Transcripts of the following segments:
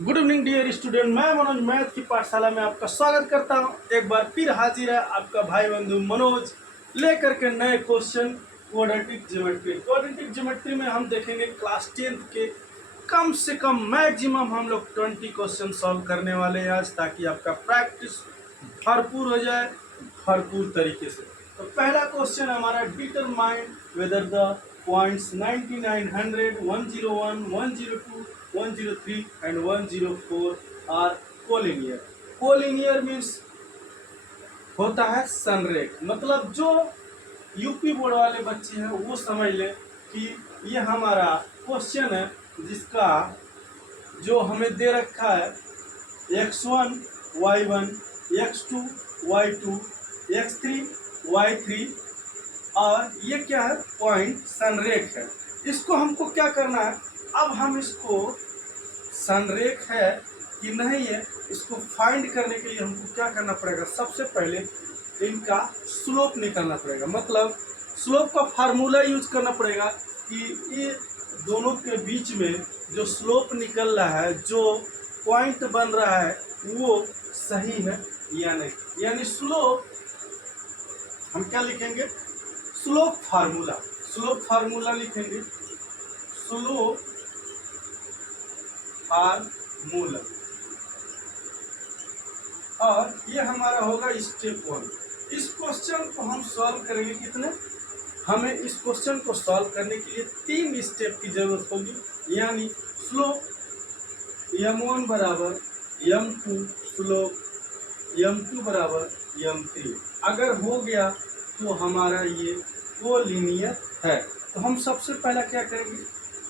Good evening dear student. मैं Manoj math की पाठशाला में आपका स्वागत करता हूं। एक बार फिर हाजिर है आपका भाई बंधु मनोज लेकर के नए question quadratic geometry. Quadratic geometry में हम देखेंगे क्लास 10th के कम से कम मैक्सिमम हम लोग 20 क्वेश्चन सॉल्व करने वाले हैं आज, ताकि आपका प्रैक्टिस भरपूर हो जाए भरपूर तरीके से। तो पहला क्वेश्चन हमारा, determine whether the points 9900, 101, 102, 103 and 104 are collinear. Collinear means होता है संरेख। मतलब जो यूपी बोर्ड वाले बच्चे हैं वो समझ लें कि ये हमारा क्वेश्चन है जिसका जो हमें दे रखा है x1 y1 x2 y2 x3 y3, और ये क्या है, पॉइंट संरेख है। इसको हमको क्या करना है, अब हम इसको संरेख है कि नहीं है इसको फाइंड करने के लिए हमको क्या करना पड़ेगा, सबसे पहले इनका स्लोप निकालना पड़ेगा। मतलब स्लोप का फार्मूला यूज करना पड़ेगा कि ये दोनों के बीच में जो स्लोप निकल रहा है, जो पॉइंट बन रहा है वो सही है या नहीं। यानी स्लोप हम क्या लिखेंगे, स्लोप फार्मूला। स्लोप फार्मूला लिखेंगे, स्लोप फार्मूला, और ये हमारा होगा स्टेप 1। इस क्वेश्चन को हम सॉल्व करेंगे कितने, हमें इस क्वेश्चन को सॉल्व करने के लिए 3 स्टेप की जरूरत होगी। यानी स्लोप m1 बराबर m2, स्लोप m2 बराबर m3। अगर हो गया तो हमारा ये कोलिनियर है। तो हम सबसे पहला क्या करेंगे,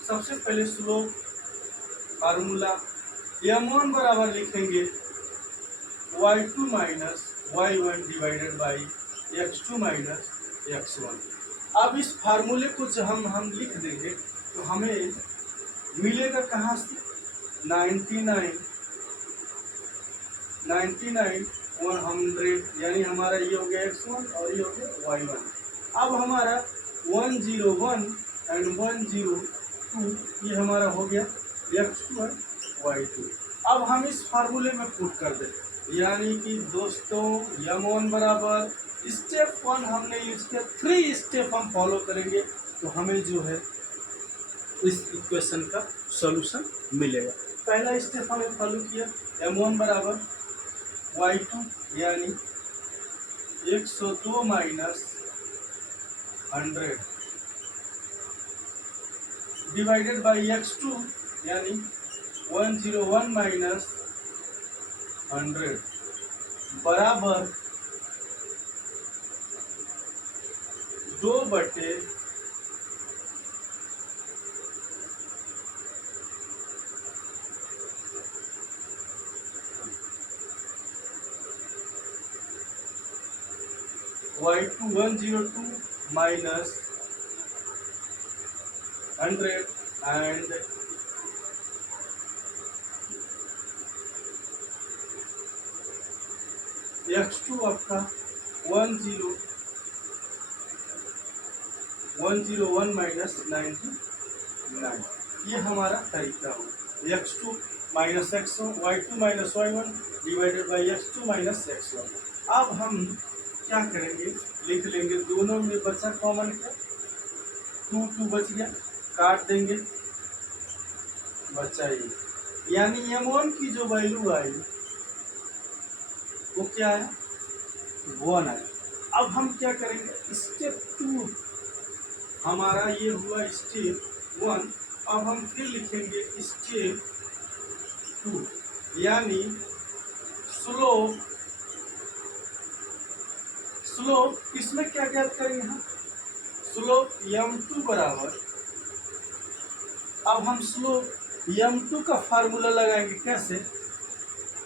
सबसे पहले स्लोप फार्मूला m1 बराबर लिखेंगे y2 minus y1 divided by x2 minus x1। अब इस फार्मूले को जब हम लिख देंगे तो हमें मिलेगा कहाँ से, 99 100, यानी हमारा ये हो गया x1 और ये हो गया y1। अब हमारा 101 एंड 102 ये हमारा हो गया x2 और y2। अब हम इस फार्मूले में पुट कर दें, यानी कि दोस्तों m1 बराबर स्टेप 1 हमने यूज किया, 3 स्टेप हम फॉलो करेंगे तो हमें जो है इस इक्वेशन का सॉल्यूशन मिलेगा। पहला स्टेप हमने फॉलो किया, m1 बराबर y2 यानी 102 माइनस 100 डिवाइडेड बाई x2 यानी 101 माइनस 100 बराबर 2/, y2 102 माइनस 100 एंड x2 आपका 101 माइनस 99। ये हमारा तरीका हो, x2 minus x1, y2 minus y1 divided by x2 minus x1। अब हम क्या करेंगे, लिख लेंगे, दोनों में बचा कॉमन का 2 बच गया, काट देंगे, बचा ये, यानी m1 की जो वैल्यू आई वो क्या है, 1 है। अब हम क्या करेंगे, स्टेप 2 हमारा ये हुआ स्टेप 1। अब हम फिर लिखेंगे स्टेप 2, यानी स्लोप इसमें क्या ज्ञात करेंगे हम, स्लोप m2 बराबर, अब हम स्लोप m2 का फार्मूला लगाएंगे। कैसे,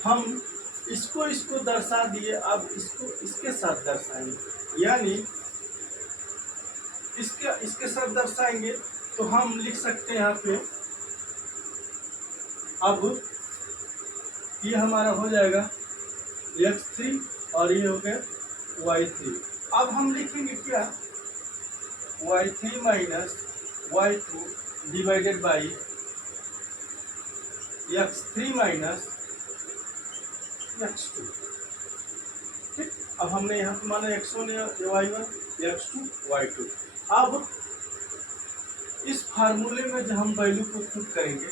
हम इसको दर्शा दिए, अब इसको इसके साथ दर्शाएंगे, यानी इसके साथ दर्शाएंगे तो हम लिख सकते हैं यहाँ पे, अब ये हमारा हो जाएगा x3 और ये हो गया y3। अब हम लिखेंगे क्या, y3 minus y2 divided by x3 minus x2। ठीक, अब हमने यहाँ पे माना x1 y1, x2 y2। अब इस फार्मूले में जब हम वैल्यू को पुट करेंगे,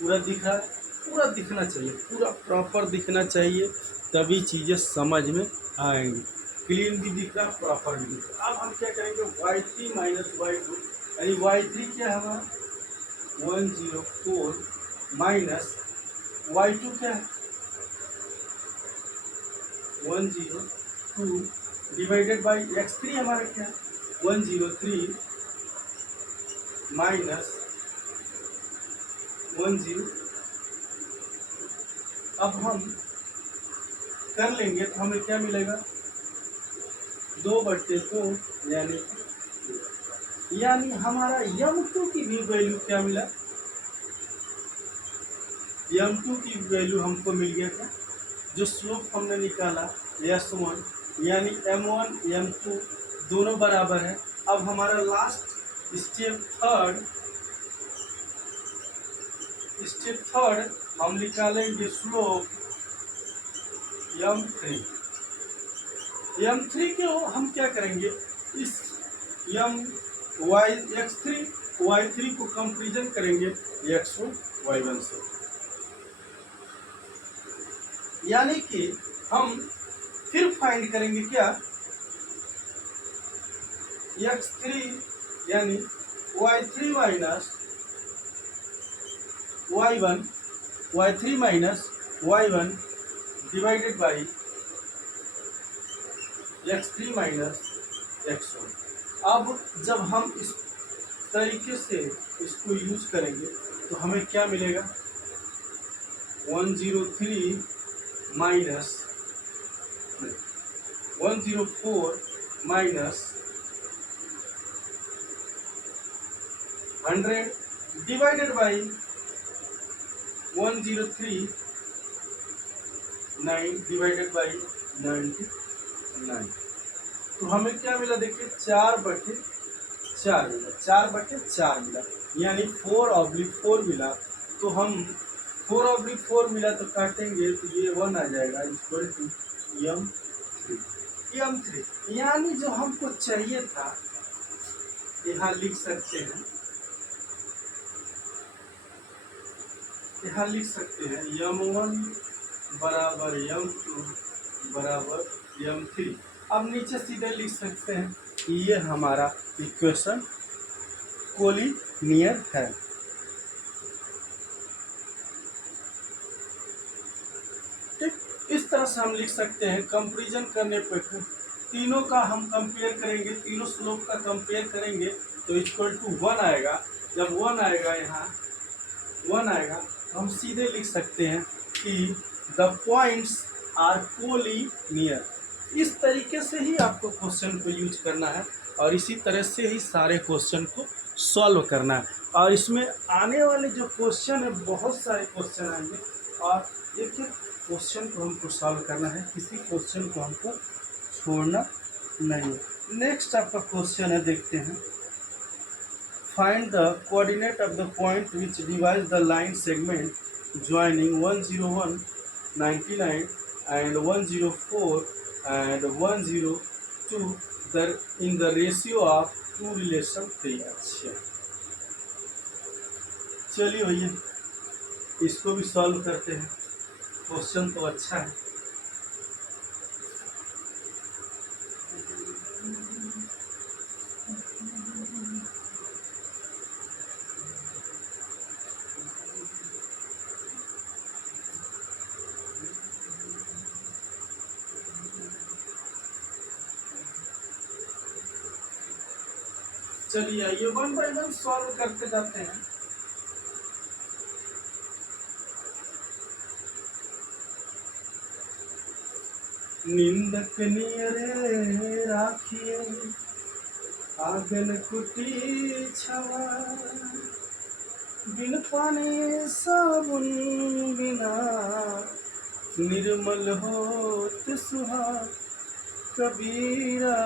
पूरा दिख रहा है, पूरा दिखना चाहिए, पूरा प्रॉपर दिखना चाहिए, तभी चीज़ें समझ में आएंगी। क्लीन भी दिख रहा, प्रॉपर भी दिख रहा। अब हम क्या करेंगे, y3 माइनस y2, यानी y3 क्या है हमारा 104 माइनस y2 क्या है 102 डिवाइडेड बाई x3 हमारा क्या है 103 माइनस 10। अब हम कर लेंगे तो हमें क्या मिलेगा 2/2, यानी हमारा m2 की भी वैल्यू क्या मिला, m2 की वैल्यू हमको मिल गया था, जो स्लोप हमने निकाला s1, यानी m1 m2 दोनों बराबर है। अब हमारा लास्ट स्टेप थर्ड हम निकालेंगे स्लोप m3 के हम क्या करेंगे, इस x3 y3 को कंपेरिजन करेंगे x1 y1 से, यानी कि हम फिर फाइंड करेंगे क्या x3 यानी y3 minus y1 divided by x3 minus x1। अब जब हम इस तरीके से इसको यूज करेंगे तो हमें क्या मिलेगा 103 minus 104 minus 100 divided by 103 9 divided by 99। तो हमें क्या मिला, देखिए 4/4 मिला, 4/4 मिला, यानी 4/4 मिला। तो हम 4/4 मिला तो काटेंगे तो ये 1 आ जाएगा इक्वल टू m3, यानी जो हमको चाहिए था यहाँ लिख सकते हैं, m1 बराबर m2 बराबर m3। अब नीचे सीधे लिख सकते हैं कि ये हमारा इक्वेशन कोलिनियर है। ठीक, इस तरह से हम लिख सकते हैं। कंपैरिजन करने पर तीनों का हम कंपेयर करेंगे, तीनों स्लोप का कंपेयर करेंगे तो इक्वल टू 1 आएगा। जब 1 आएगा, यहाँ 1 आएगा तो हम सीधे लिख सकते हैं कि द पॉइंट्स आर कोलिनियर। इस तरीके से ही आपको क्वेश्चन को यूज करना है और इसी तरह से ही सारे क्वेश्चन को सॉल्व करना है। और इसमें आने वाले जो क्वेश्चन है, बहुत सारे क्वेश्चन आएंगे और एक एक क्वेश्चन को हमको सॉल्व करना है, किसी क्वेश्चन को हमको छोड़ना नहीं। नेक्स्ट आपका क्वेश्चन है, देखते हैं। Find the coordinate of the point which divides the line segment joining 101 99 and 104 and 102 in the ratio of 2:3। अच्छा, चलिए भैया इसको भी सॉल्व करते हैं। क्वेश्चन तो अच्छा है। चलिए ये 1 बाय 1 सॉल्व करते जाते हैं। निंदक नियरे राखिए आंगन कुटी छवा, बिन पानी साबुन बिना निर्मल होत सुहाग, कबीरा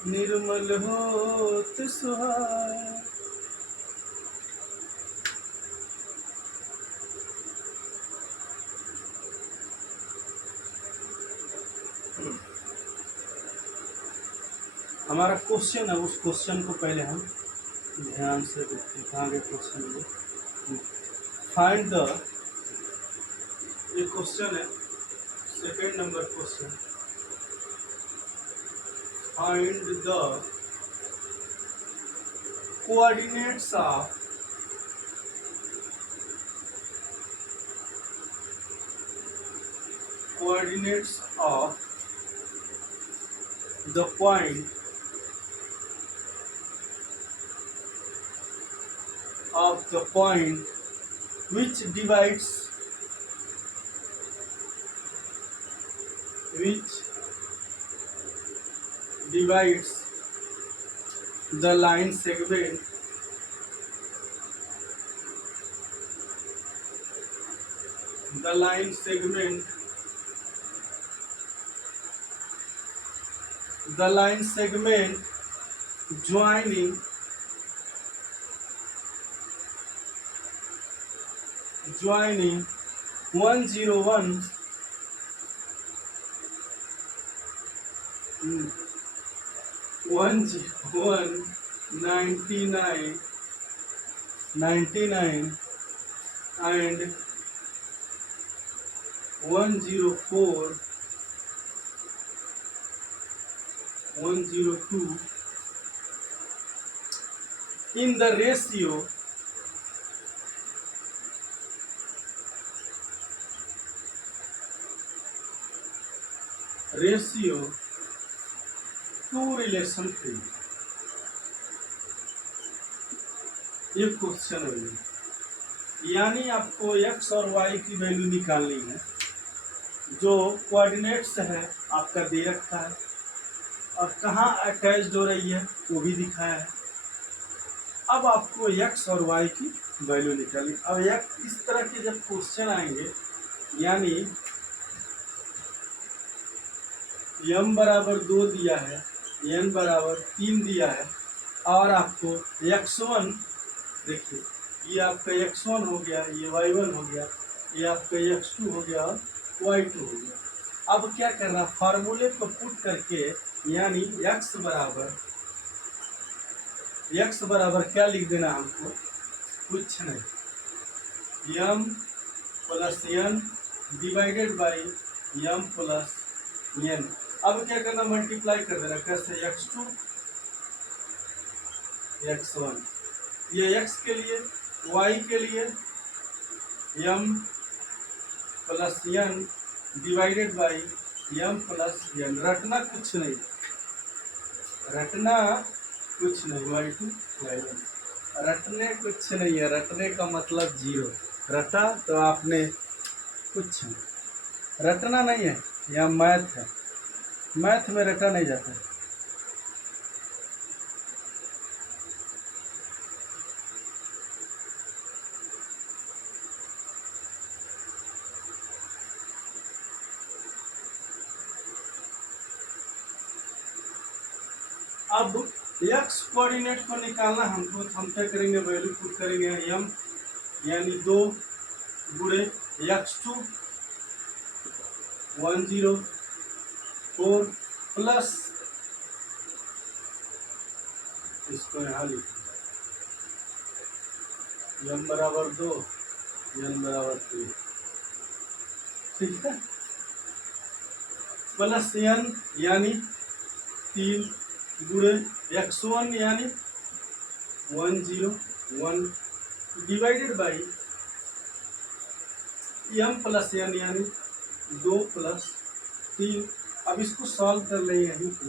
निर्मल होत सुहाग। हमारा क्वेश्चन है, उस क्वेश्चन को पहले हम ध्यान से देखते हैं। कहाँ गए क्वेश्चन में? फाइंड द, ये क्वेश्चन है second number question, find the coordinates of the point which divides the line segment joining 101 99 and 104 102 in the ratio to relation 3। ये क्वेश्चन है, यानी आपको x और y की वैल्यू निकालनी है। जो कोऑर्डिनेट्स है आपका दे रखा है और कहाँ अटैच्ड हो रही है वो भी दिखाया है। अब आपको x और y की वैल्यू निकालनी। अब इस तरह के जब क्वेश्चन आएंगे, यानी m बराबर 2 दिया है, n बराबर 3 दिया है, और आपको x1, देखिए ये आपका x1 हो गया, ये y1 हो गया, ये आपका x2 हो गया और y2 हो गया। अब क्या करना, फार्मूले को पुट करके, यानी x बराबर क्या लिख देना हमको, कुछ नहीं, m plus n divided by m plus n। अब क्या करना, मल्टीप्लाई कर देना, कैसे, x2 x1, ये x के लिए, y के लिए m plus n divided by m plus n। रटना कुछ नहीं, y2 y1, रटने कुछ नहीं है। रटने का मतलब जीरो, रटा तो आपने कुछ नहीं, रटना नहीं है। यह मैथ है, मैथ में रटा नहीं जाता है। अब x कोऑर्डिनेट को निकालना हमको, हम क्या करेंगे, वैल्यू पुट करेंगे m, यानी 2 गुणे x2 104 प्लस, इसको यहाँ लिखें, m बराबर 2 n बराबर 3, ठीक है, प्लस n यानी 3 गुणे x1 यानी 101 divided by m plus n यानी 2 प्लस 3। अब इसको सॉल्व कर ले, यहीं पे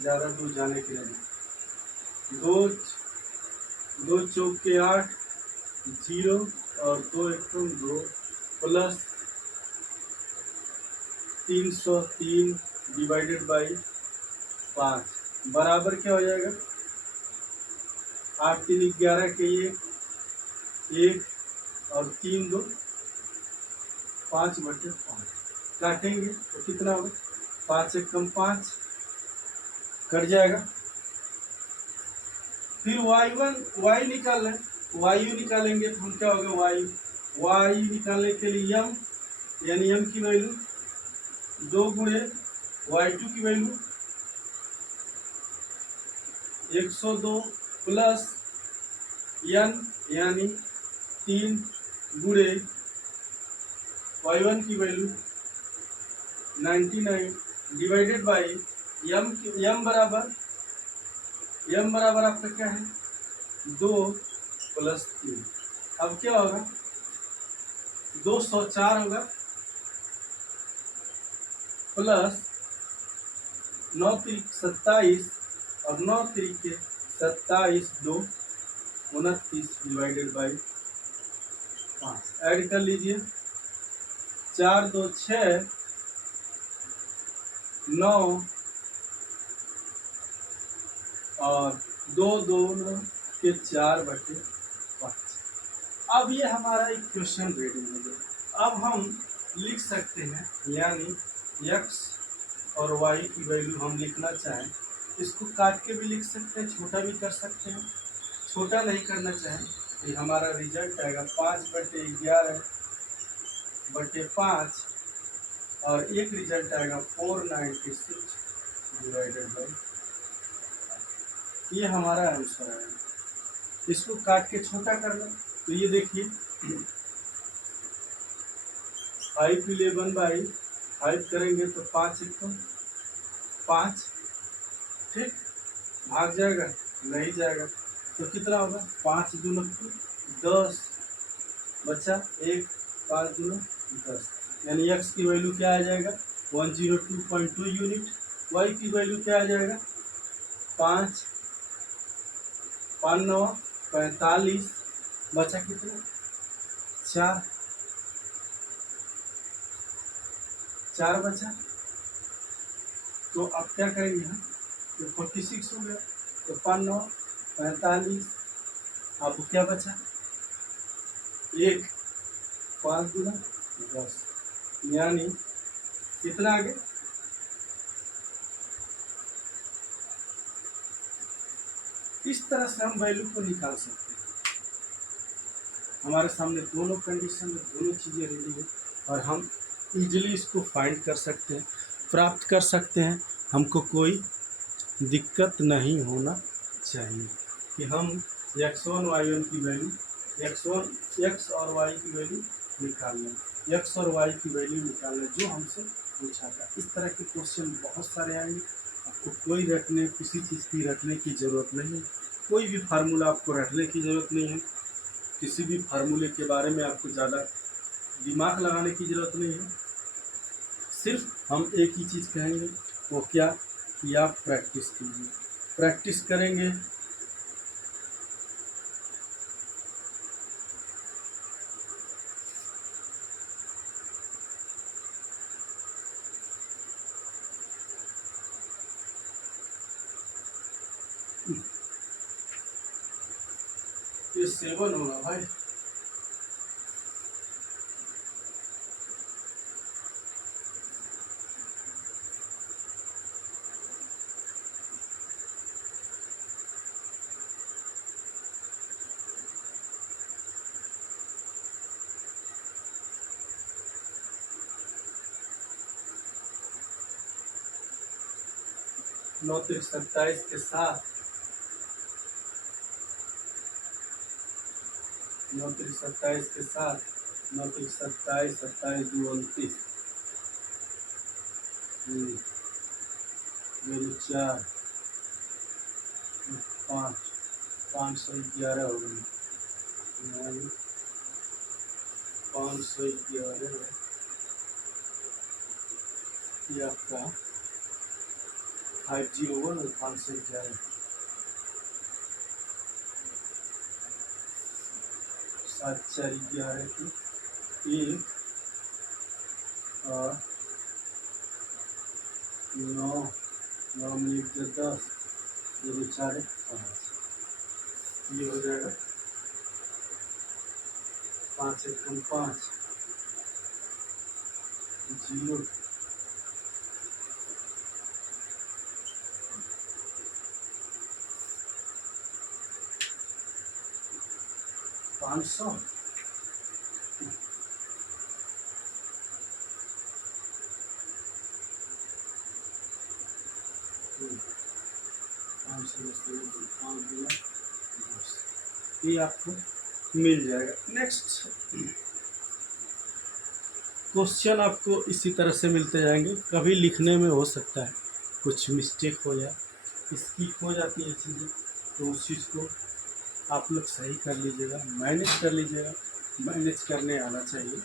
ज़्यादा दूर जाने के लिए, 2 चौक के 8 0 और 2 एकम 2 प्लस 303 डिवाइडेड बाई 5 बराबर क्या हो जाएगा, 8 3 11 के ये 1 और 3 2 5/5 काटेंगे तो कितना होगा, 5 एकम 5 कट जाएगा। फिर y निकालना है, y निकालेंगे तो हम क्या होगा, y निकालने के लिए m, यानी m की वैल्यू 2 गुणे y2 की वैल्यू 102 प्लस n यानी 3 गुणे y1 की वैल्यू 99 डिवाइडेड बाई m बराबर आपका क्या है 2 प्लस 3। अब क्या होगा 204 होगा प्लस 9 त्रिक 27 और 9 त्रिक 27 2 29 डिवाइडेड बाई 5 ऐड कर लीजिए 4 2 6 9 और 2 2 के 4/5। अब ये हमारा एक क्वेश्चन रेडी हो गया। अब हम लिख सकते हैं यानी x और y की वैल्यू हम लिखना चाहें इसको काट के भी लिख सकते हैं, छोटा भी कर सकते हैं। छोटा नहीं करना चाहें तो हमारा रिजल्ट आएगा 5/11/5 और एक रिजल्ट आएगा 496 डिवाइडेड बाई। ये हमारा आंसर है। इसको काट के छोटा करना तो ये देखिए 511/5 करेंगे तो 5 1 5, ठीक, भाग जाएगा नहीं जाएगा तो कितना होगा 5 दूना 10 बचा 1 5 दूना 10 यानी x की वैल्यू क्या आ जाएगा 102.2 यूनिट। y की वैल्यू क्या आ जाएगा 5 5 9 45 बचा कितना 4 बचा। तो अब क्या करेंगे हम तो 46 हो गया तो 5 9 45 अब क्या बचा 1 5 दूना 10 यानी कितना आ गया। इस तरह से हम वैल्यू को निकाल सकते हैं। हमारे सामने दोनों कंडीशन में दोनों चीज़ें रेडी है और हम इजीली इसको फाइंड कर सकते हैं, प्राप्त कर सकते हैं। हमको कोई दिक्कत नहीं होना चाहिए कि हम x1 y1 की वैल्यू x और y की वैल्यू निकाल लें, x और y की वैल्यू निकाल लें जो हमसे पूछा था। इस तरह के क्वेश्चन बहुत सारे आएंगे। आपको कोई किसी चीज़ की रटने की ज़रूरत नहीं है, कोई भी फार्मूला आपको रटने की ज़रूरत नहीं है, किसी भी फार्मूले के बारे में आपको ज़्यादा दिमाग लगाने की ज़रूरत नहीं है। सिर्फ हम एक ही चीज़ कहेंगे वो क्या कि आप प्रैक्टिस कीजिए, प्रैक्टिस करेंगे ये 7 होगा भाई। नौ 27 के साथ 9 27 के साथ 9 27 27 2 29 4 5 511 हो गई 511 ये आपका 501 और 511 7 4 11 की 1 और 9 9 मिनट 10 2 4 5 ये हो जाएगा 5 1 5 0 500 500 ये आपको मिल जाएगा। नेक्स्ट क्वेश्चन आपको इसी तरह से मिलते जाएंगे। कभी लिखने में हो सकता है कुछ मिस्टेक हो जाए, स्किप हो जाती है चीज़ें, तो उस चीज़ को आप लोग सही कर लीजिएगा, मैनेज कर लीजिएगा। मैनेज करने आना चाहिए।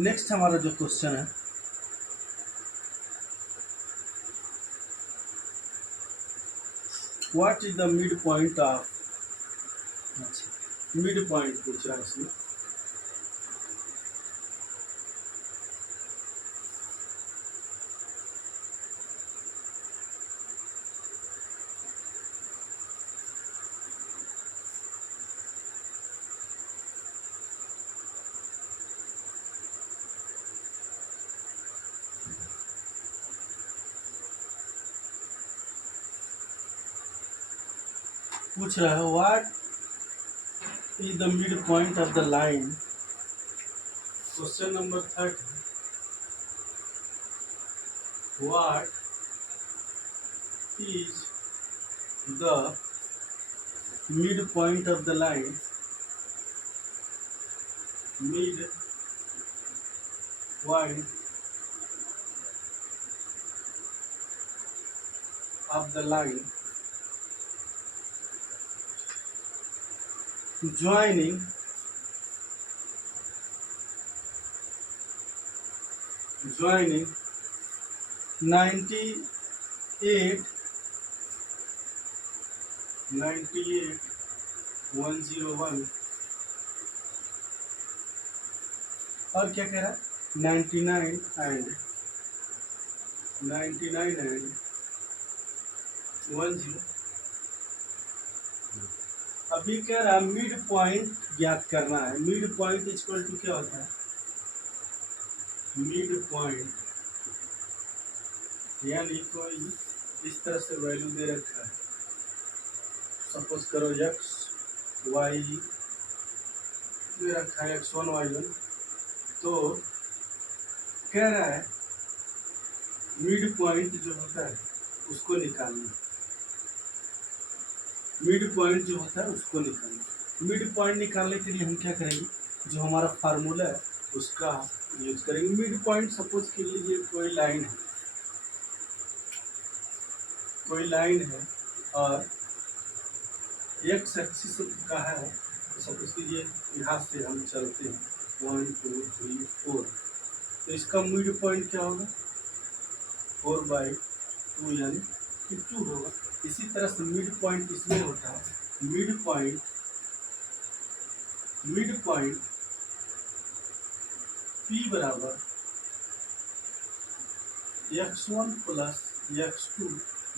नेक्स्ट हमारा जो क्वेश्चन है, what is the mid point of, अच्छा मिड पॉइंट पूछ रहा है इसमें। पूछ रहा है what is the mid point of the line. Question number 30, what is the mid point of the line, mid point of the line joining 98 101 और क्या कह रहा है 99 एंड 10। अभी कह रहा है मिड पॉइंट ज्ञात करना है। मिड पॉइंट इक्वल टू क्या होता है, मिड पॉइंट यानी कोई इस तरह से वैल्यू दे रखा है, सपोज करो x y दे रखा है x1 y1, तो कह रहा है मिड पॉइंट जो होता है उसको निकालना। मिड पॉइंट जो होता है उसको निकालना। मिड पॉइंट निकालने के लिए हम क्या करेंगे, जो हमारा फार्मूला है उसका यूज करेंगे। मिड पॉइंट सपोज के लिए कोई लाइन है, और एक्स एक्सिस का है, तो सपोज कीजिए यहाँ से हम चलते हैं 1 2 3 4, तो इसका मिड पॉइंट क्या होगा 4/2 यानी कि 2 होगा। इसी तरह से मिड पॉइंट इसमें होता है, मिड पॉइंट P बराबर x1 plus x2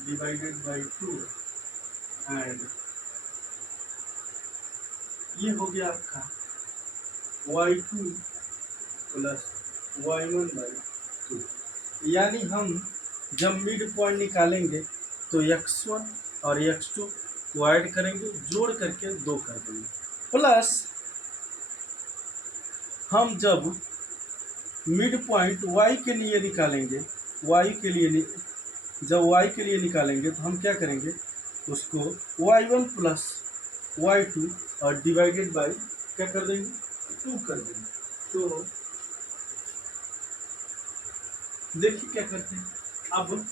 divided by 2 and ये हो गया आपका y2 प्लस y1 बाई 2। यानी हम जब मिड पॉइंट निकालेंगे तो x1 और x2 को ऐड करेंगे, जोड़ करके 2 कर देंगे, प्लस हम जब मिड पॉइंट y के लिए निकालेंगे, जब y के लिए निकालेंगे तो हम क्या करेंगे, उसको y1 प्लस y2 और डिवाइडेड बाई क्या कर देंगे 2 कर देंगे। तो देखिए क्या करते हैं, अब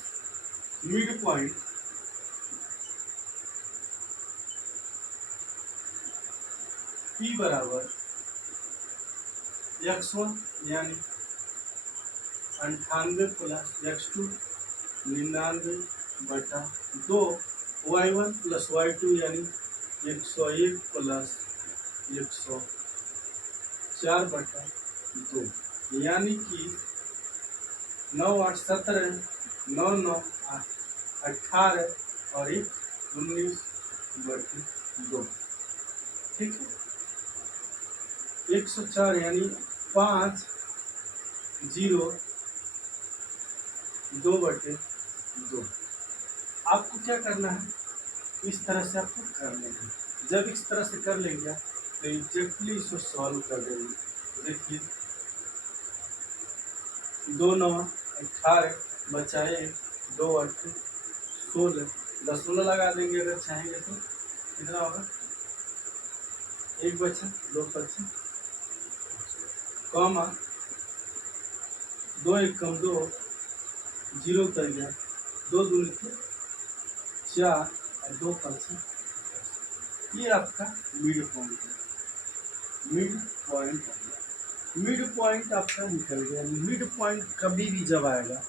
मिड पॉइंट P बराबर x1 यानी 98 plus x2 99/2, y1 plus y2 यानी 101 प्लस 104/2, यानी कि 9 8 17 9 9 18 और 1 19/2। ठीक है, 104 यानी 5 0 2/2। आपको क्या करना है, इस तरह से आपको कर लेना है। जब इस तरह से कर लेंगे तो एग्जैक्टली इसको सॉल्व कर देंगे। देखिए 2 9 18 बचा 1, 2 8 16, दशमलव लगा देंगे अगर चाहेंगे तो कितना होगा, 1 बचा 2 बचा, कॉमा 2 1 कम 2, 0 उतर गया, 2 2 लिखे 4 और 2 5। ये आपका मिड पॉइंट है, मिड पॉइंट हो गया। मिड पॉइंट आपका निकल गया। मिड पॉइंट कभी भी जब आएगा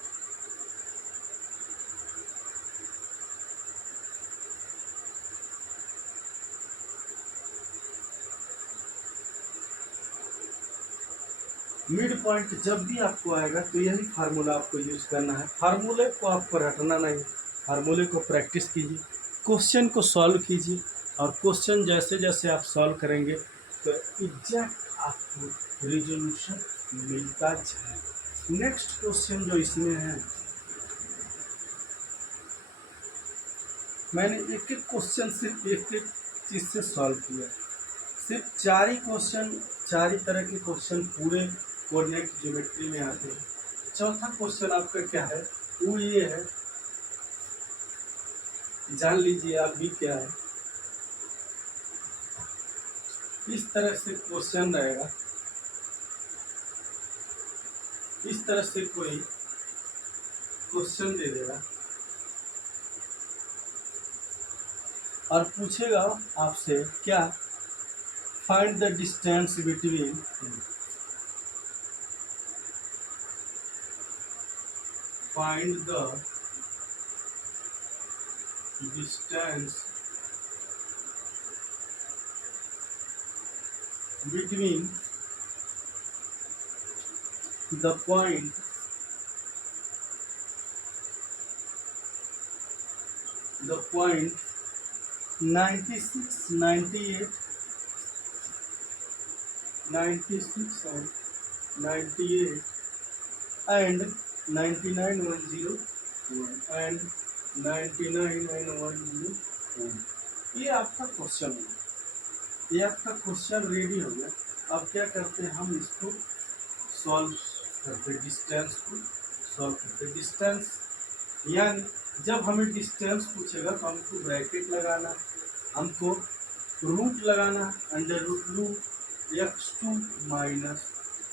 मिड पॉइंट जब भी आपको आएगा तो यही फार्मूला आपको यूज करना है। फार्मूले को आपको रटना नहीं, फार्मूले को प्रैक्टिस कीजिए, क्वेश्चन को सॉल्व कीजिए, और क्वेश्चन जैसे जैसे आप सॉल्व करेंगे तो एग्जैक्ट आपको रिजोल्यूशन मिलता जाए। नेक्स्ट क्वेश्चन जो इसमें है, मैंने एक एक क्वेश्चन सिर्फ एक एक चीज़ से सॉल्व किया, सिर्फ 4 ही क्वेश्चन, 4 ही तरह के क्वेश्चन पूरे कोऑर्डिनेट ज्योमेट्री में आते हैं। चौथा क्वेश्चन आपका क्या है, वो ये है, जान लीजिए आप भी क्या है। इस तरह से क्वेश्चन रहेगा, इस तरह से कोई क्वेश्चन दे देगा और पूछेगा आपसे क्या, find the distance between find the distance between the point 96, 98, 96 and 98 and 99 101 and 99 and 101। ये आपका क्वेश्चन है, ये आपका क्वेश्चन रेडी हो गया। अब क्या करते हैं, हम इसको सॉल्व करते, डिस्टेंस को सॉल्व करते। डिस्टेंस यानी जब हमें डिस्टेंस पूछेगा तो हमको ब्रैकेट लगाना, हमको रूट लगाना, under root x2 minus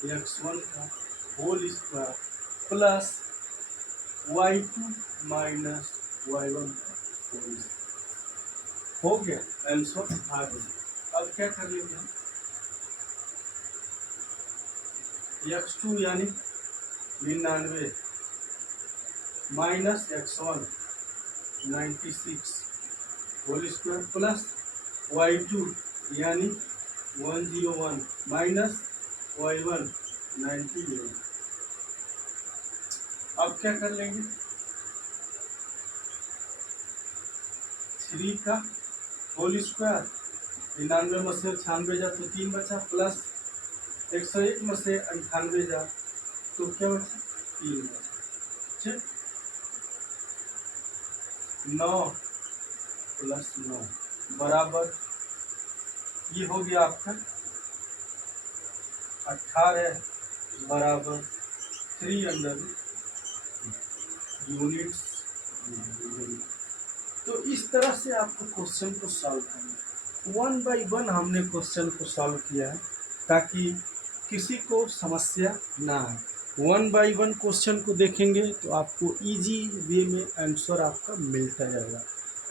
x1 का whole square plus y2 minus y1 का होल स्क्वायर। हो गया आंसर आ गया। अब क्या कर लेंगे हम, x2 यानी 99 minus x1 96 whole square plus y2 यानी 101 माइनस y1 98। अब क्या कर लेंगे, 3 का होल स्क्वायर, 99 में से 96 जा तो 3 बचा, प्लस 101 में से 98 जा तो क्या बचा, 3 बचा। ठीक, 9 प्लस 9 बराबर, ये हो गया आपका 18 बराबर 3 अंडर यूनिट्स। तो इस तरह से आपको क्वेश्चन को सॉल्व करना है। 1 बाई 1 हमने क्वेश्चन को सॉल्व किया है ताकि किसी को समस्या ना आए। 1 बाई 1 क्वेश्चन को देखेंगे तो आपको इजी वे में आंसर आपका मिलता जाएगा।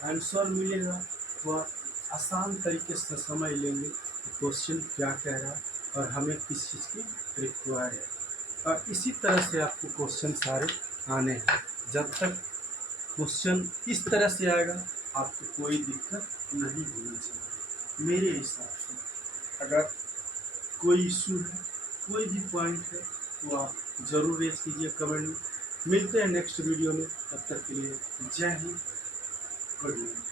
आंसर मिलेगा तो आप आसान तरीके से समझ लेंगे कि क्वेश्चन क्या कह रहा है और हमें किस चीज़ की रिक्वायर है। और इसी तरह से आपको क्वेश्चन सारे आने हैं। जब तक क्वेश्चन इस तरह से आएगा आपको कोई दिक्कत नहीं होनी चाहिए। मेरे हिसाब से अगर कोई इशू है, कोई भी पॉइंट है तो आप ज़रूर रेज कीजिए कमेंट में। मिलते हैं नेक्स्ट वीडियो में, तब तक के लिए जय हिंद, गुड नाइट।